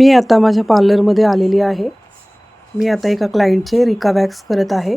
मी आता माझ्या पार्लरमध्ये आलेली आहे। मी आता एका क्लायंटचे रिका वॅक्स करत आहे।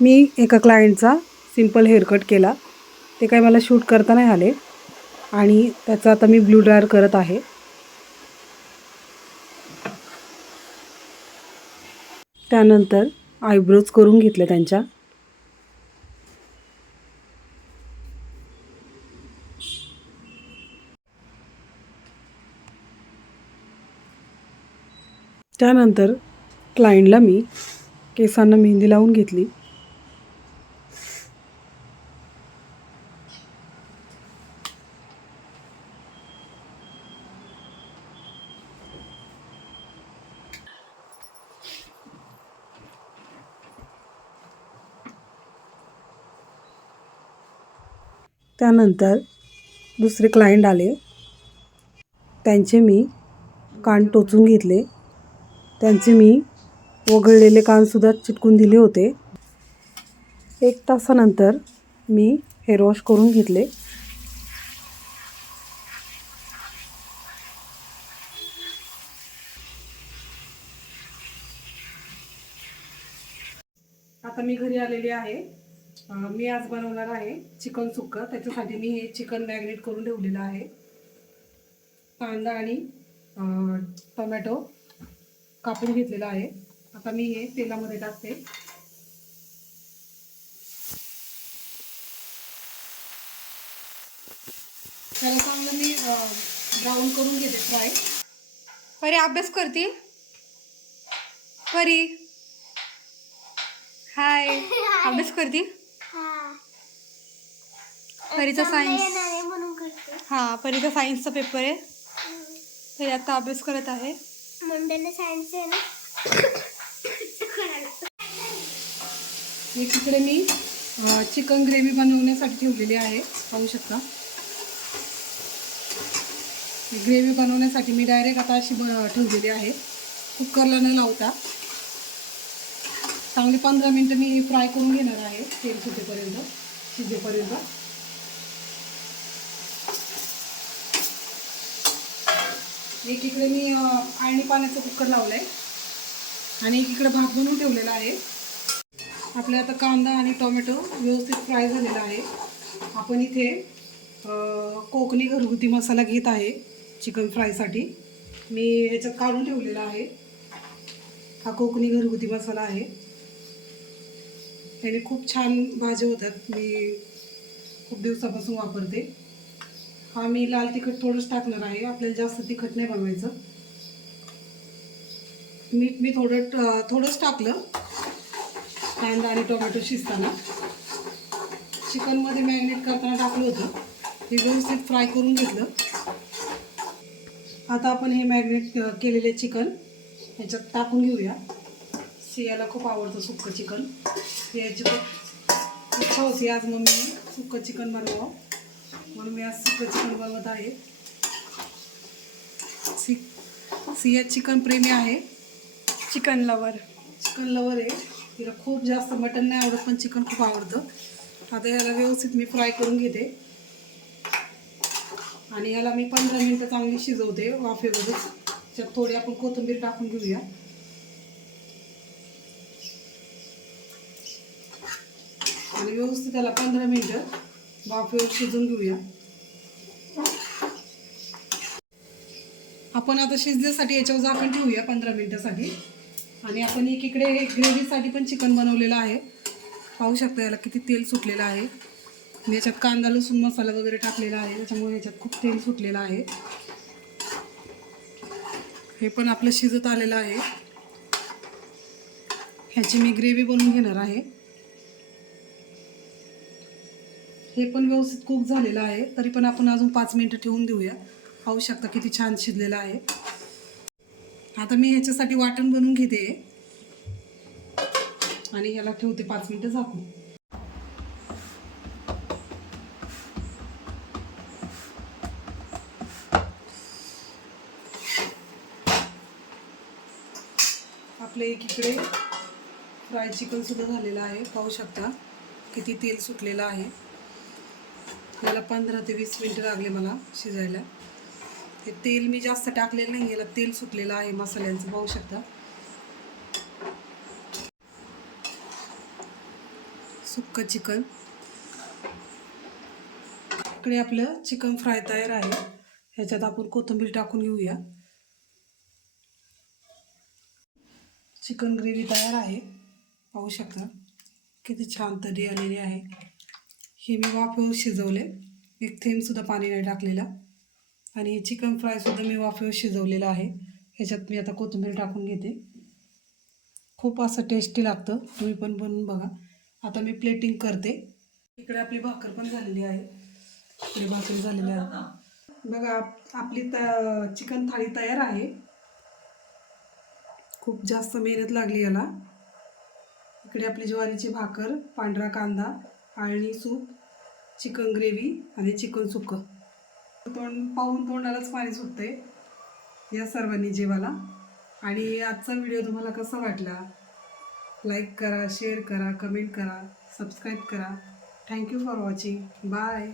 मी एका क्लायंटचा सिंपल हेअरकट केला। ते काही मला शूट करता नाही आले आणि त्याचा आता मी ब्लू ड्रायर करत आहे। त्यानंतर आयब्रोज करून घेतले त्यांच्या। त्यानंतर क्लायंटला मी केसांना मेहंदी लावून घेतली। त्यानंतर दुसरे क्लायंट आले, त्यांचे मी कान टोचून घेतले। त्यांचे मी वगळलेले कानसुद्धा चिटकून दिले होते। 1 तासानंतर मी हेअर वॉश करून घेतले। आता मी घरी आलेली आहे। मी आज बनवणार आहे चिकन सुक्का। त्याच्यासाठी मी हे चिकन मॅरिनेट करून ठेवलेलं आहे। कांदा आणि टोमॅटो कापून घेतलेला आहे। आता मी हे तेलामध्ये टाकते। त्याला चांगलं मी ब्राऊन करून घेते, फ्राय। परी अभ्यास करते। परी हाय, अभ्यास करते। परीचा सायन्स, हां परीचा सायन्सचा पेपर आहे। तरी आता अभ्यास करत आहे। मंडेला सायन्स आहे ना। एकीकडे मी चिकन ग्रेव्ही बनवण्यासाठी ठेवलेली आहे, पाहू शकता। ग्रेव्ही बनवण्यासाठी मी डायरेक्ट आता अशी ठेवलेली आहे, कुकरला न लावता। चांगले 15 मिनटं मी फ्राय करून घेणार आहे, तेल सुटेपर्यंत, शिजेपर्यंत। एकीकडे मी आळणी पाण्याचं कुकर लावलंय आणि एकीकडे भात बनवून ठेवलेला आहे। आपले आता कांदा आणि टोमॅटो व्यवस्थित फ्राय झालेला आहे। आपण इथे कोकणी घरगुती मसाला घेत आहे चिकन फ्रायसाठी। मी ह्याच्यात काढून ठेवलेला आहे। हा कोकणी घरगुती मसाला आहे, त्याने खूप छान भाज्या होतात। मी खूप दिवसापासून वापरते हा। मी लाल तिखट थोडंच टाकणार आहे, आपल्याला जास्त तिखट नाही बनवायचं। मीठ मी थोडंच टाकलं कांदा आणि टोमॅटो शिजताना। चिकनमध्ये मॅरिनेट करताना टाकलं होतं, हे व्यवस्थित फ्राय करून घेतलं। आता आपण हे मॅरिनेट केलेले चिकन ह्याच्यात टाकून घेऊया। सियाला खूप आवडतं सुक्कं चिकन। याची खूप इच्छा होती आज मम्मीने सुक्कं चिकन बनवावं, म्हणून मी आज सुक्कं चिकन बनवत आहे। सिया चिकन प्रेमी आहे, चिकन लवर आहे। तिला खूप जास्त मटण नाही आवडत, पण चिकन खूप आवडतं। आता याला व्यवस्थित मी फ्राय करून घेते आणि याला मी 15 मिनटं चांगली शिजवते वाफेवरच। त्याच्यात थोडी आपण कोथिंबीर टाकून घेऊया आणि व्यवस्थित त्याला 15 मिनटं वाफेवर शिजवून घेऊया। आपण आता शिजण्यासाठी याच्यावर झाकण ठेवूया 15 मिनिटासाठी आणि आपण एकीकडे ग्रेव्हीसाठी पण चिकन बनवलेलं आहे. पाहू शकता याला किती तेल सुटलेलं आहे. आणि याच्यात कांदा लसूण मसाला वगैरे टाकलेला आहे, त्याच्यामुळे याच्यात खूप तेल सुटलेलं आहे. हे पण आपलं शिजत आलेलं आहे. ह्याची मी ग्रेव्ही बनवून घेणार आहे. हे पण व्यवस्थित कुक झालेलं आहे, तरी पण आपण अजून 5 मिनिटं ठेवून देऊया. पाहू शकता किती छान शिजलेलं आहे. आता मी ह्याच्यासाठी वाटण बनवून घेते आणि ह्याला ठेवते 5 मिनिटं झाकून. आपलं एकीकडे फ्राय चिकन सुद्धा झालेलं आहे. पाहू शकता किती तेल सुटलेलं आहे. याला 15 ते 20 मिनिटं लागले मला शिजायला. ते तेल मी जास्त टाकलेलं नाही, याला तेल सुटलेलं आहे मसाल्यांचं. पाहू शकता सुक्कं चिकन. इकडे आपलं चिकन फ्राय तयार आहे. ह्याच्यात आपण कोथिंबीर टाकून घेऊया. चिकन ग्रेव्ही तयार आहे. पाहू शकता किती छान तर्री आलेली आहे. हे मी वाफेवर शिजवले, एक थेंबसुद्धा पाणी नाही टाकलेला. आणि हे चिकन फ्रायसुद्धा मी वाफेवर शिजवलेलं आहे. ह्याच्यात मी आता कोथिंबीर टाकून घेते. खूप असं टेस्टी लागतं, तुम्ही पण बनवून बघा. आता मी प्लेटिंग करते. इकडे आपली भाकर पण झालेली आहे. इकडे भाकरी झालेली आहे बघा. आपली चिकन थाळी तयार आहे. खूप जास्त मेहनत लागली याला. इकडे आपली ज्वारीची भाकर, पांढरा कांदा, आळणी सूप, चिकन ग्रेव्ही आणि चिकन सुक्कं. पाहून तोंडालाच पाणी सुटतंय. या सर्वांनी जेवायला. आणि आजचा व्हिडिओ तुम्हाला कसा वाटला? लाईक करा, शेअर करा, कमेंट करा, सबस्क्राईब करा. Thank you for watching. बाय.